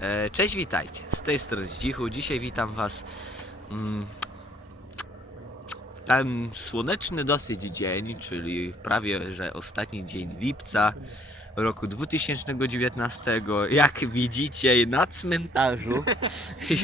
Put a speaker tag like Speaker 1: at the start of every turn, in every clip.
Speaker 1: E, Cześć, witajcie. Z tej strony Zdzichu. Dzisiaj witam Was. Mm, ten słoneczny dosyć dzień, czyli prawie że ostatni dzień lipca roku 2019. Jak widzicie, na cmentarzu.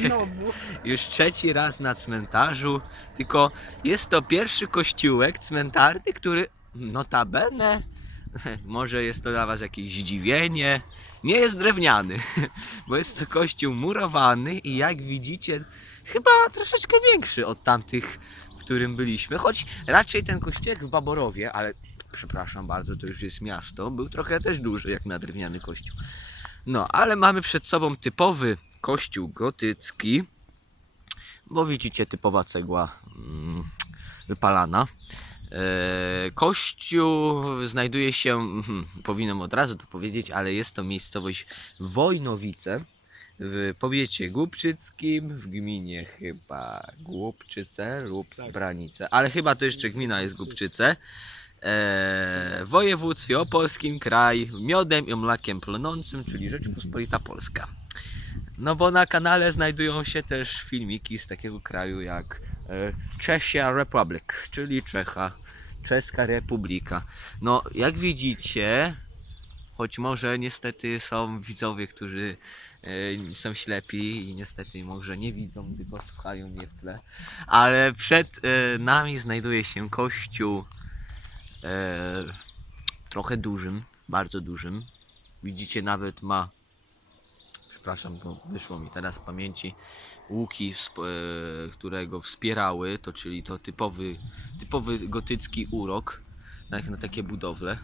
Speaker 1: Już trzeci raz na cmentarzu. Tylko jest to pierwszy kościółek cmentarny, który notabene, może jest to dla Was jakieś zdziwienie, nie jest drewniany, bo jest to kościół murowany i jak widzicie, chyba troszeczkę większy od tamtych, w którym byliśmy. Choć raczej ten kościółek w Baborowie, ale przepraszam bardzo, to już jest miasto, był trochę też duży jak na drewniany kościół. No, ale mamy przed sobą typowy kościół gotycki, bo widzicie typowa cegła mm, wypalana. E, Kościół znajduje się, mhm, powinienem od razu to powiedzieć, ale jest to miejscowość Wojnowice w powiecie głupczyckim, w gminie chyba Głupczyce lub
Speaker 2: Tak.
Speaker 1: Branice, ale chyba to jeszcze gmina jest Głupczyce. E, w województwie opolskim kraj miodem i mlakiem plonącym, czyli Rzeczypospolita Polska. No bo na kanale znajdują się też filmiki z takiego kraju jak e, Czechia Republic, czyli Czecha, Czeska Republika. No jak widzicie, choć może niestety są widzowie, którzy e, są ślepi i niestety może nie widzą, go słuchają mnie w tle, ale przed e, nami znajduje się kościół e, trochę dużym, bardzo dużym. Widzicie nawet ma przepraszam, bo wyszło mi teraz z pamięci łuki, e, które go wspierały, to czyli to typowy, typowy gotycki urok na, na takie budowle.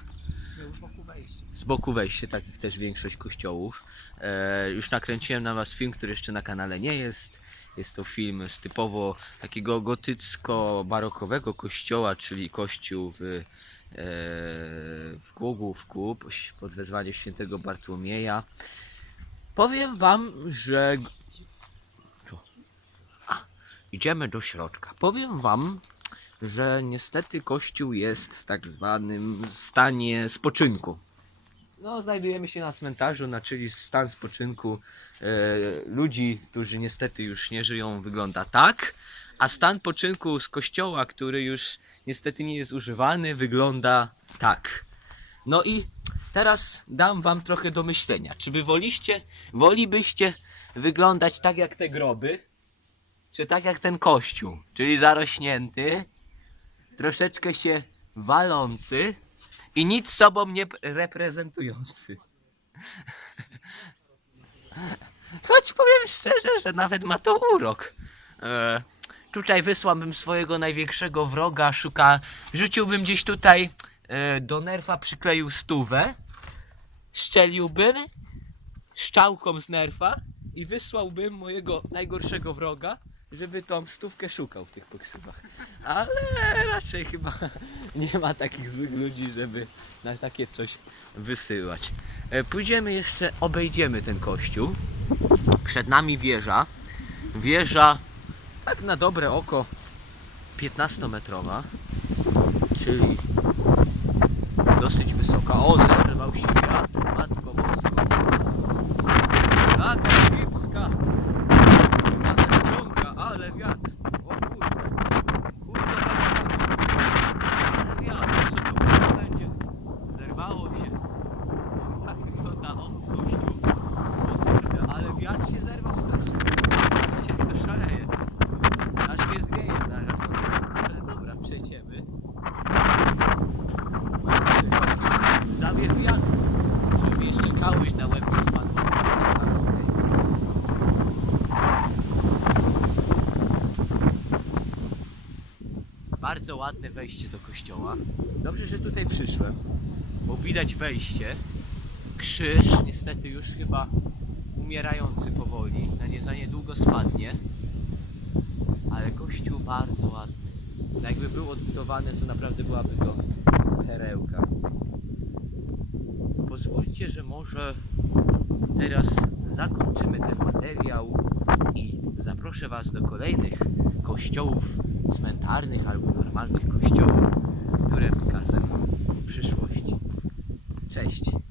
Speaker 2: Z boku wejście.
Speaker 1: Z boku wejście, tak jak też większość kościołów. E, już nakręciłem na Was film, który jeszcze na kanale nie jest. Jest to film z typowo takiego gotycko-barokowego kościoła, czyli kościół w, e, w Głogówku pod wezwaniem świętego Bartłomieja. Powiem Wam, że... Idziemy do środka. Powiem Wam, że niestety kościół jest w tak zwanym stanie spoczynku. No, znajdujemy się na cmentarzu, czyli stan spoczynku e, ludzi, którzy niestety już nie żyją, wygląda tak, a stan spoczynku z kościoła, który już niestety nie jest używany, wygląda tak. No i teraz dam wam trochę do myślenia. Czy wy woliście, wolibyście wyglądać tak jak te groby, czy tak jak ten kościół, czyli zarośnięty, troszeczkę się walący i nic sobą nie reprezentujący. Choć powiem szczerze, że nawet ma to urok. E, tutaj wysłałbym swojego największego wroga, szuka. Rzuciłbym gdzieś tutaj e, do nerfa przykleił stówę, szczeliłbym szczałką z nerfa i wysłałbym mojego najgorszego wroga, żeby tą stówkę szukał w tych poksywach. Ale raczej chyba nie ma takich złych ludzi, żeby na takie coś wysyłać. E, Pójdziemy jeszcze, obejdziemy ten kościół. Przed nami wieża. Wieża, tak na dobre oko, 15-metrowa, czyli dosyć wysoka. O, zerwał się wiatr, matko boska. Taka egipska. Ale ciąga, ale wiatr. O kurde. Kurde, ale wiatr. Co to może będzie? Zerwało się. Tak wygląda on, kościół. O kurde, ale wiatr się zerwał strasznie. Patrzcie, jak to szaleje. Aż mnie zwieje zaraz. Ale dobra, przejdziemy. Zawiew wiatr. Kałuż na łeb nie spadł. Bardzo ładne wejście do kościoła. Dobrze, że tutaj przyszłem, bo widać wejście. Krzyż, niestety już chyba umierający powoli, na nie za niedługo spadnie. Ale kościół bardzo ładny. Jakby był odbudowany, to naprawdę byłaby to perełka. Pozwólcie, że może teraz zakończymy ten materiał i zaproszę Was do kolejnych kościołów cmentarnych albo normalnych kościołów, które pokażę w przyszłości. Cześć!